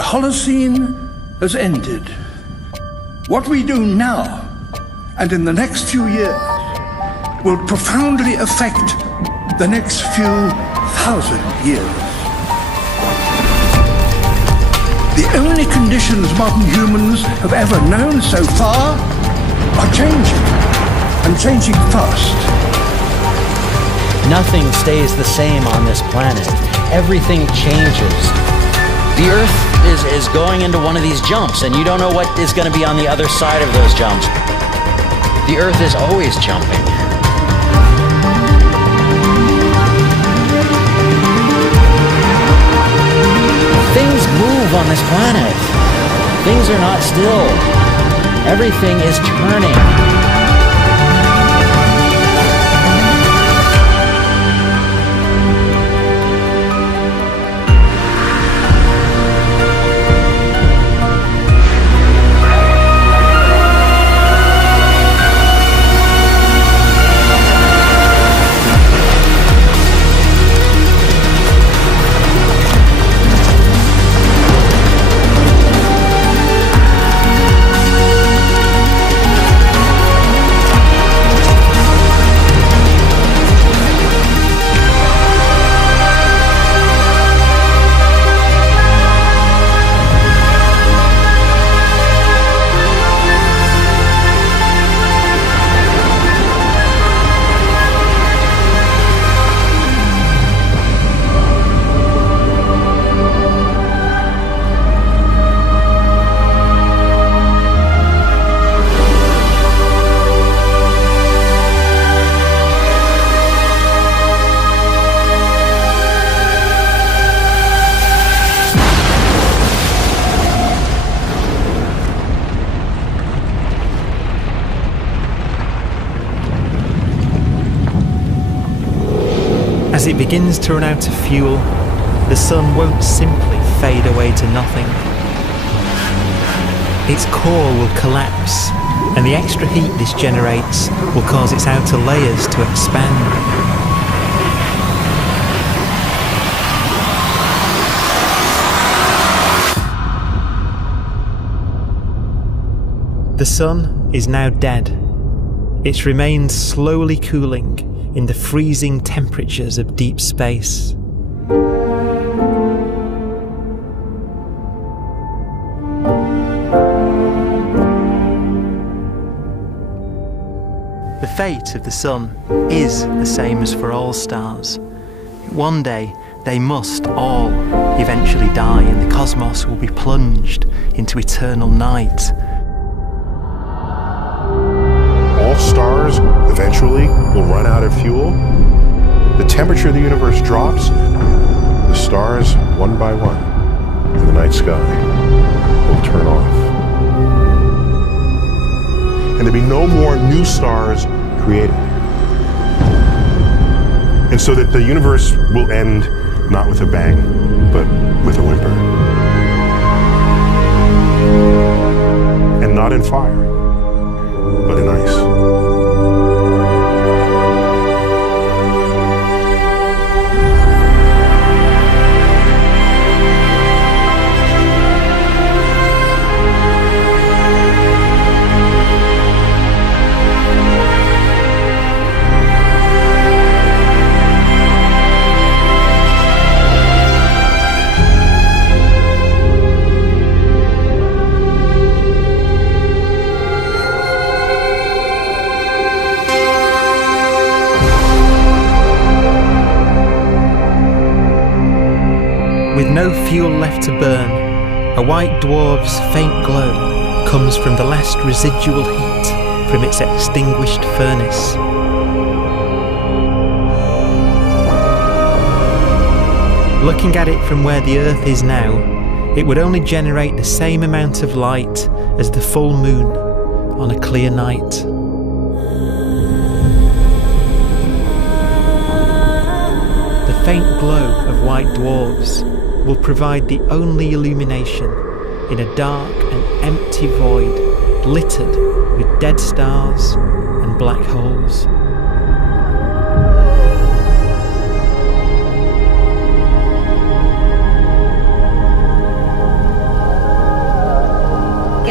The Holocene has ended. What we do now, and in the next few years, will profoundly affect the next few thousand years. The only conditions modern humans have ever known so far are changing, and changing fast. Nothing stays the same on this planet. Everything changes. The Earth is going into one of these jumps, and you don't know what is going to be on the other side of those jumps. The Earth is always jumping. Things move on this planet. Things are not still. Everything is turning. As it begins to run out of fuel, the sun won't simply fade away to nothing. Its core will collapse, and the extra heat this generates will cause its outer layers to expand. The sun is now dead. Its remains slowly cooling in the freezing temperatures of deep space. The fate of the sun is the same as for all stars. One day they must all eventually die, and the cosmos will be plunged into eternal night. All stars eventually will run out of fuel. The temperature of the universe drops. The stars, one by one, in the night sky will turn off. And there'll be no more new stars created. And so that the universe will end not with a bang, but with a whimper. And not in fire, but in ice. With no fuel left to burn, a white dwarf's faint glow comes from the last residual heat from its extinguished furnace. Looking at it from where the Earth is now, it would only generate the same amount of light as the full moon on a clear night. The faint glow of white dwarfs will provide the only illumination in a dark and empty void littered with dead stars and black holes.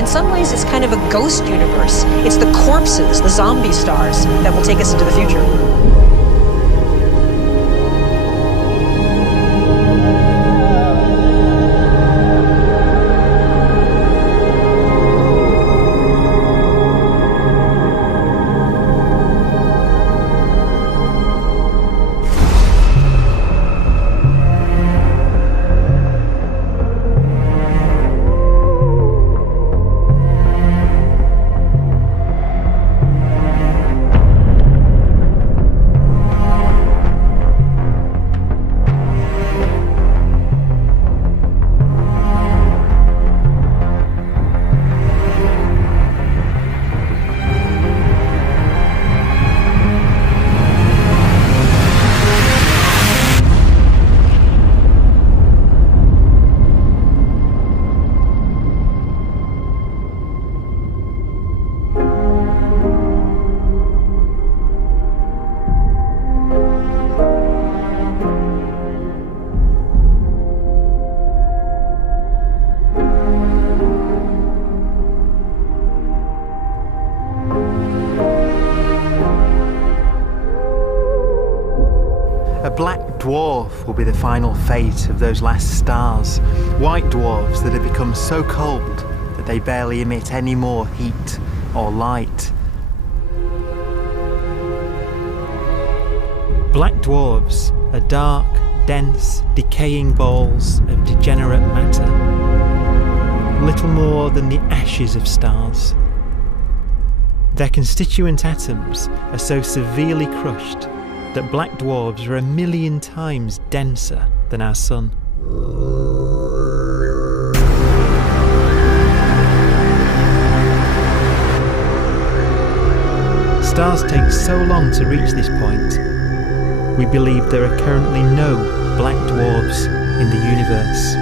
some ways, it's kind of a ghost universe. It's the corpses, the zombie stars, that will take us into the future. A black dwarf will be the final fate of those last stars. White dwarfs that have become so cold that they barely emit any more heat or light. Black dwarfs are dark, dense, decaying balls of degenerate matter. Little more than the ashes of stars. Their constituent atoms are so severely crushed that black dwarfs are 1,000,000 times denser than our sun. Stars take so long to reach this point, we believe there are currently no black dwarfs in the universe.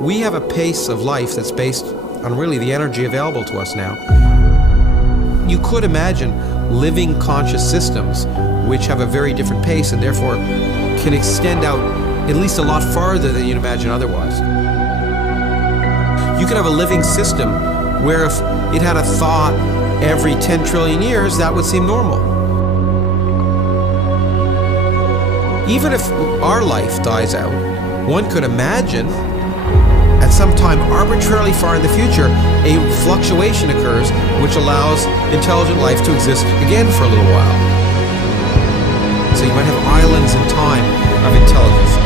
We have a pace of life that's based on really the energy available to us now. You could imagine living conscious systems which have a very different pace and therefore can extend out at least a lot farther than you'd imagine otherwise. You could have a living system where if it had a thought every 10 trillion years, that would seem normal. Even if our life dies out, one could imagine at some time arbitrarily far in the future, a fluctuation occurs which allows intelligent life to exist again for a little while. So you might have islands in time of intelligence.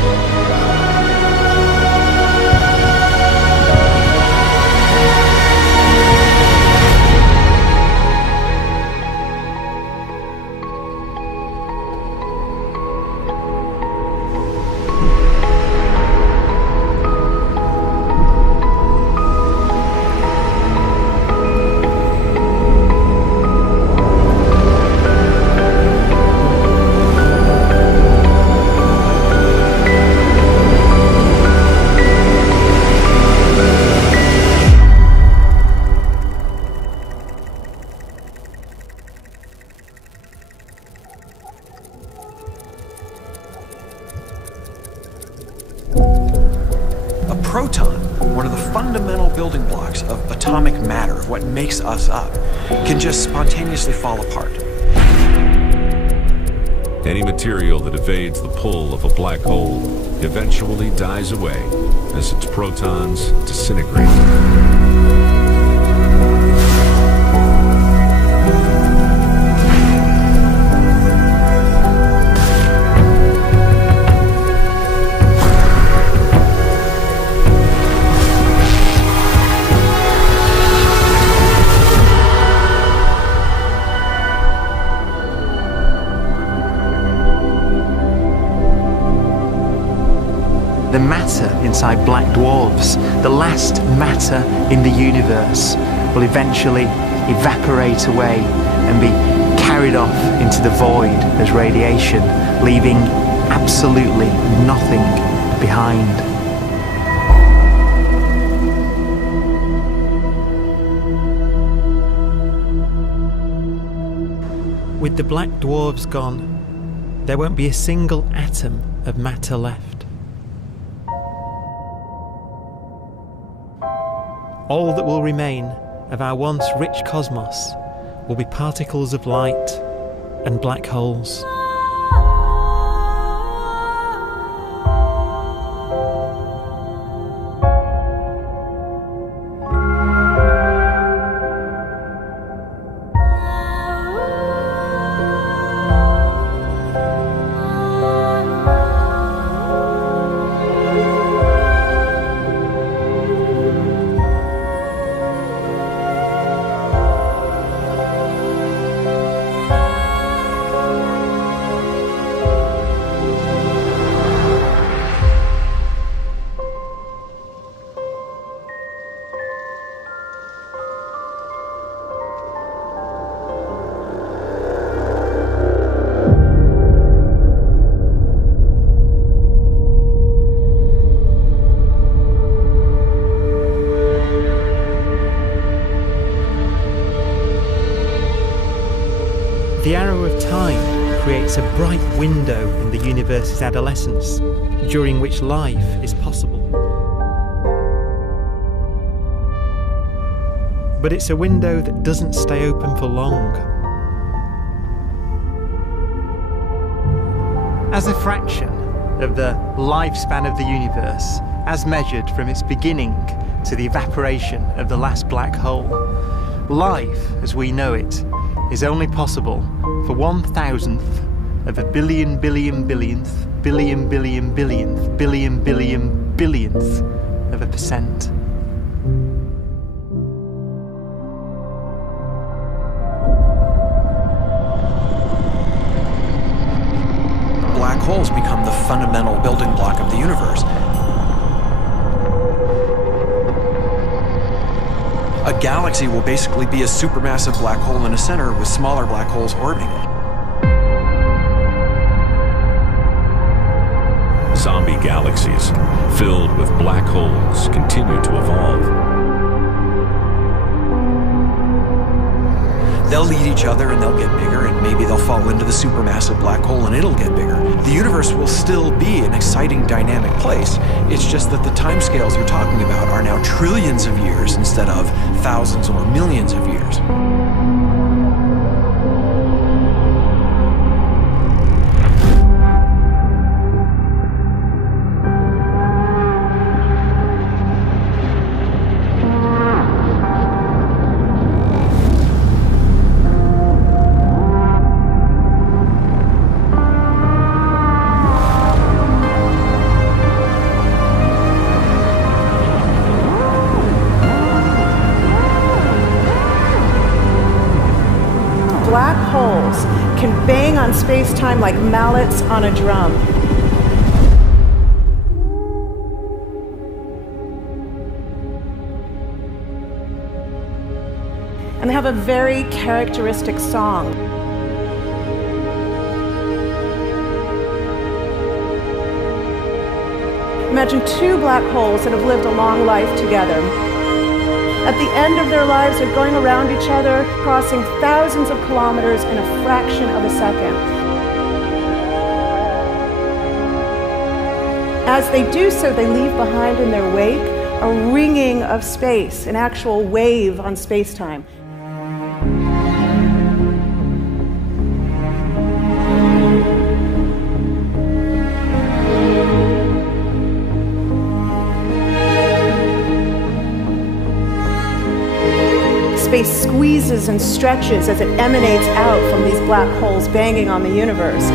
Proton, one of the fundamental building blocks of atomic matter, of what makes us up, can just spontaneously fall apart. Any material that evades the pull of a black hole eventually dies away as its protons disintegrate. The matter inside black dwarfs, the last matter in the universe, will eventually evaporate away and be carried off into the void as radiation, leaving absolutely nothing behind. With the black dwarfs gone, there won't be a single atom of matter left. All that will remain of our once rich cosmos will be particles of light and black holes. The arrow of time creates a bright window in the universe's adolescence, during which life is possible. But it's a window that doesn't stay open for long. As a fraction of the lifespan of the universe, as measured from its beginning to the evaporation of the last black hole, life, as we know it, is only possible for 1,000th of a billion billionth billionth of a percent. Black holes become the fundamental building block of the universe. A galaxy will basically be a supermassive black hole in a center with smaller black holes orbiting it. Zombie galaxies filled with black holes continue to evolve. They'll eat each other and they'll get bigger, and maybe they'll fall into the supermassive black hole and it'll get bigger. The universe will still be an exciting, dynamic place. It's just that the timescales you're talking about are now trillions of years instead of thousands or millions of years. Black holes can bang on space-time like mallets on a drum. And they have a very characteristic song. Imagine two black holes that have lived a long life together. At the end of their lives, they're going around each other, crossing thousands of kilometers in a fraction of a second. As they do so, they leave behind in their wake a ringing of space, an actual wave on space-time. squeezes and stretches as it emanates out from these black holes banging on the universe.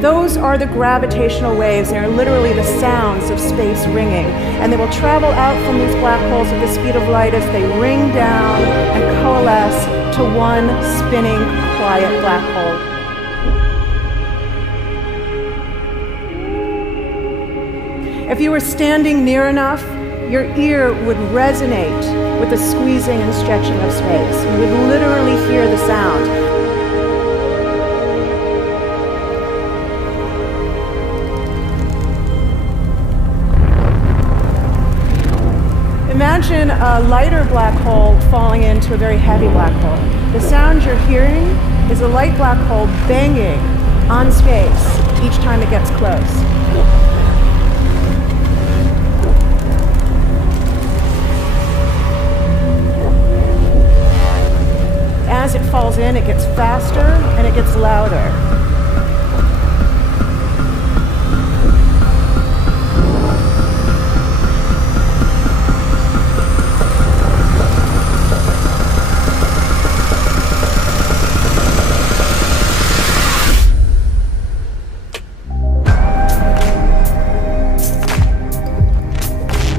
Those are the gravitational waves. They are literally the sounds of space ringing. And they will travel out from these black holes at the speed of light as they ring down and coalesce to one spinning, quiet black hole. If you were standing near enough, your ear would resonate with the squeezing and stretching of space. You would literally hear the sound. Imagine a lighter black hole falling into a very heavy black hole. The sound you're hearing is a light black hole banging on space each time it gets close. As it falls in, it gets faster and it gets louder.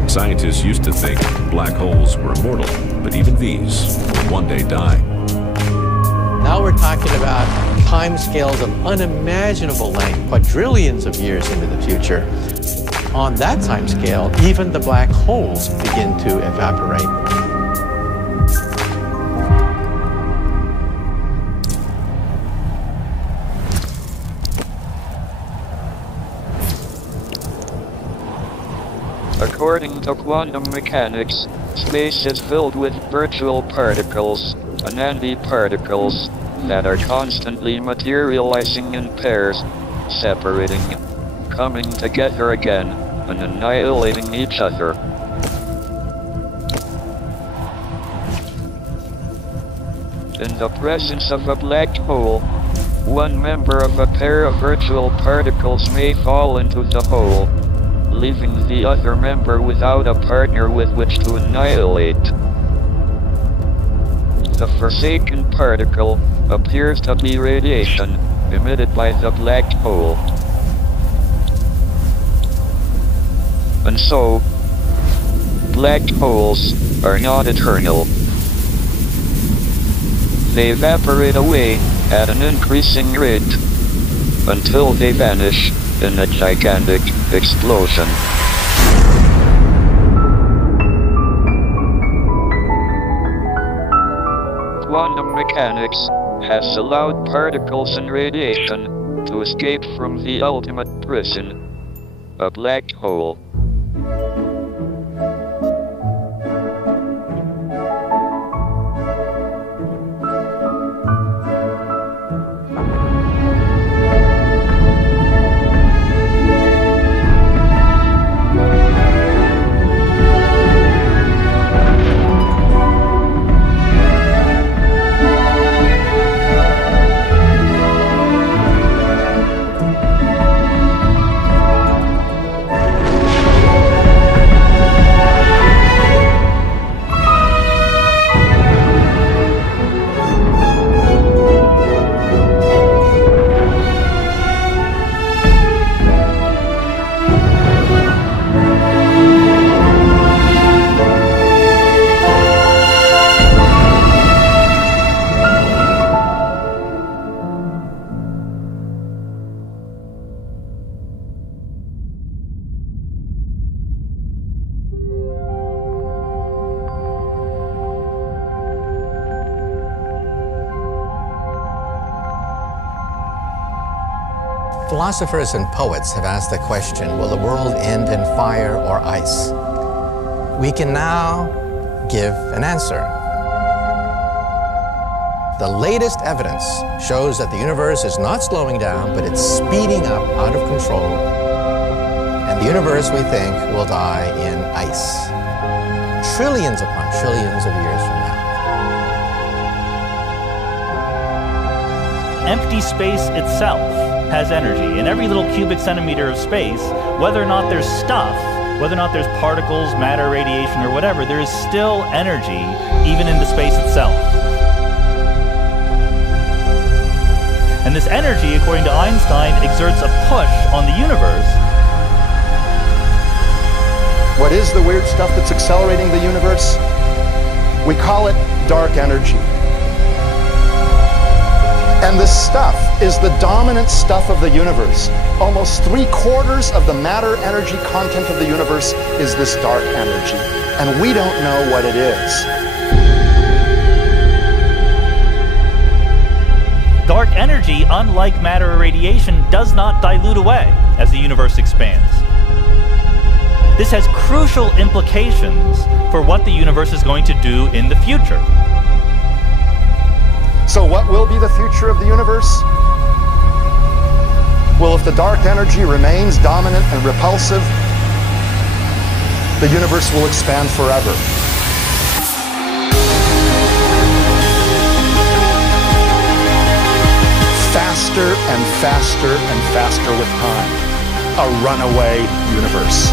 Scientists used to think black holes were immortal, but even these will one day die. Now we're talking about timescales of unimaginable length, quadrillions of years into the future. On that timescale, even the black holes begin to evaporate. According to quantum mechanics, space is filled with virtual particles, antiparticles, that are constantly materializing in pairs, separating, coming together again, and annihilating each other. In the presence of a black hole, one member of a pair of virtual particles may fall into the hole, leaving the other member without a partner with which to annihilate. The forsaken particle appears to be radiation emitted by the black hole. And so, black holes are not eternal. They evaporate away at an increasing rate until they vanish in a gigantic explosion. Quantum mechanics has allowed particles and radiation to escape from the ultimate prison, a black hole. Philosophers and poets have asked the question, will the world end in fire or ice? We can now give an answer. The latest evidence shows that the universe is not slowing down, but it's speeding up out of control. And the universe, we think, will die in ice. Trillions upon trillions of years from now. Empty space itself has energy. In every little cubic centimeter of space, whether or not there's stuff whether or not there's particles, matter, radiation, or whatever, there is still energy even into space itself. And this energy, according to Einstein, exerts a push on the universe. What is the weird stuff that's accelerating the universe? We call it dark energy. And this stuff is the dominant stuff of the universe. Almost 3/4 of the matter-energy content of the universe is this dark energy. And we don't know what it is. Dark energy, unlike matter or radiation, does not dilute away as the universe expands. This has crucial implications for what the universe is going to do in the future. So what will be the future of the universe? Well, if the dark energy remains dominant and repulsive, the universe will expand forever. Faster and faster and faster with time. A runaway universe.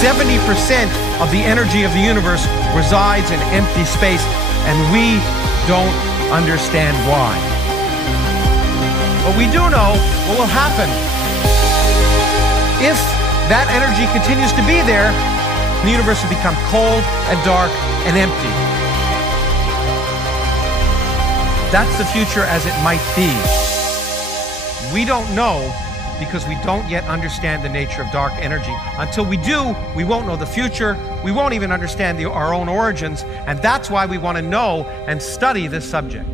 70% of the energy of the universe resides in empty space, and we don't understand why. But we do know what will happen. If that energy continues to be there, the universe will become cold and dark and empty. That's the future as it might be. We don't know because we don't yet understand the nature of dark energy. Until we do, we won't know the future. We won't even understand our own origins, and that's why we want to know and study this subject.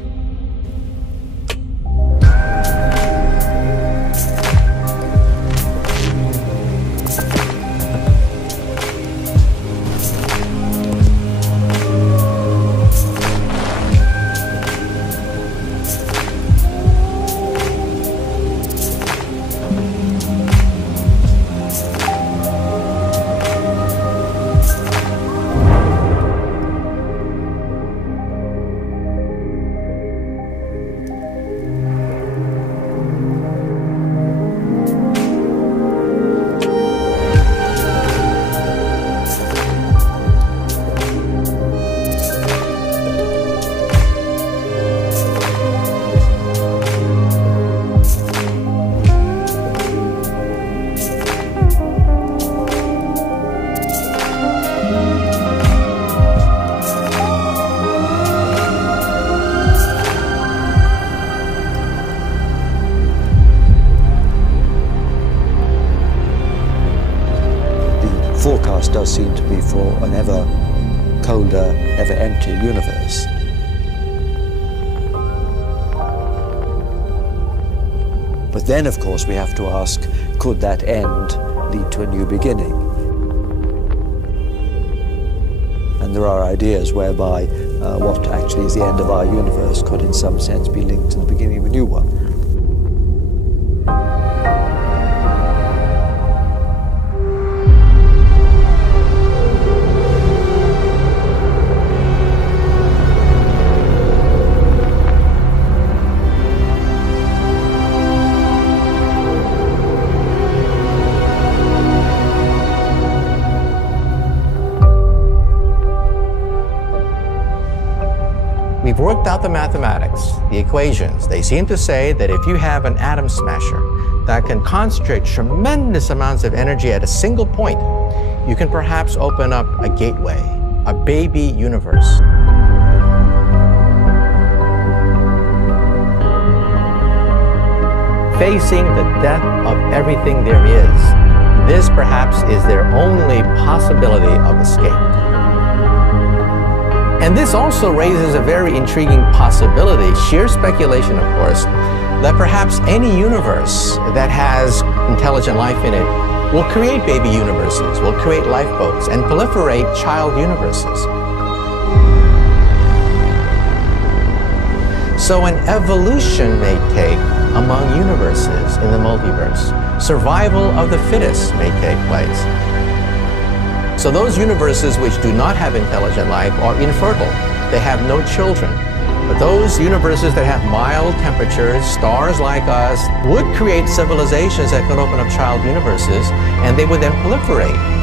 Forecast does seem to be for an ever colder, ever emptier universe. But then, of course, we have to ask, could that end lead to a new beginning? And there are ideas whereby what actually is the end of our universe could in some sense be linked to the beginning of a new one. We've worked out the mathematics, the equations. They seem to say that if you have an atom smasher that can concentrate tremendous amounts of energy at a single point, you can perhaps open up a gateway, a baby universe. Facing the death of everything there is, this perhaps is their only possibility of escape. And this also raises a very intriguing possibility, sheer speculation of course, that perhaps any universe that has intelligent life in it will create baby universes, will create lifeboats, and proliferate child universes. So an evolution may take among universes in the multiverse. Survival of the fittest may take place. So those universes which do not have intelligent life are infertile. They have no children. But those universes that have mild temperatures, stars like us, would create civilizations that could open up child universes, and they would then proliferate.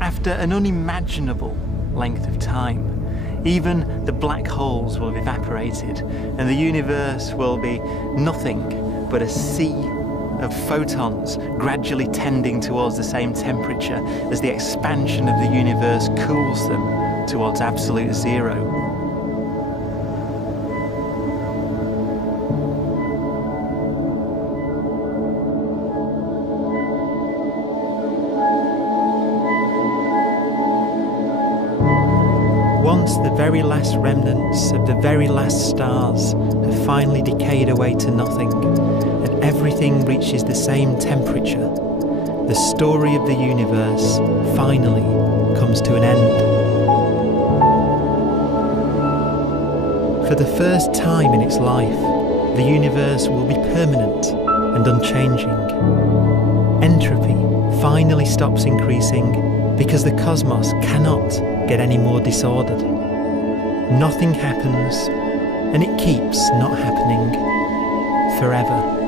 After an unimaginable length of time, even the black holes will have evaporated and the universe will be nothing but a sea of photons gradually tending towards the same temperature as the expansion of the universe cools them towards absolute zero. Once the very last remnants of the very last stars have finally decayed away to nothing, and everything reaches the same temperature, the story of the universe finally comes to an end. For the first time in its life, the universe will be permanent and unchanging. Entropy finally stops increasing because the cosmos cannot get any more disordered. Nothing happens, and it keeps not happening forever.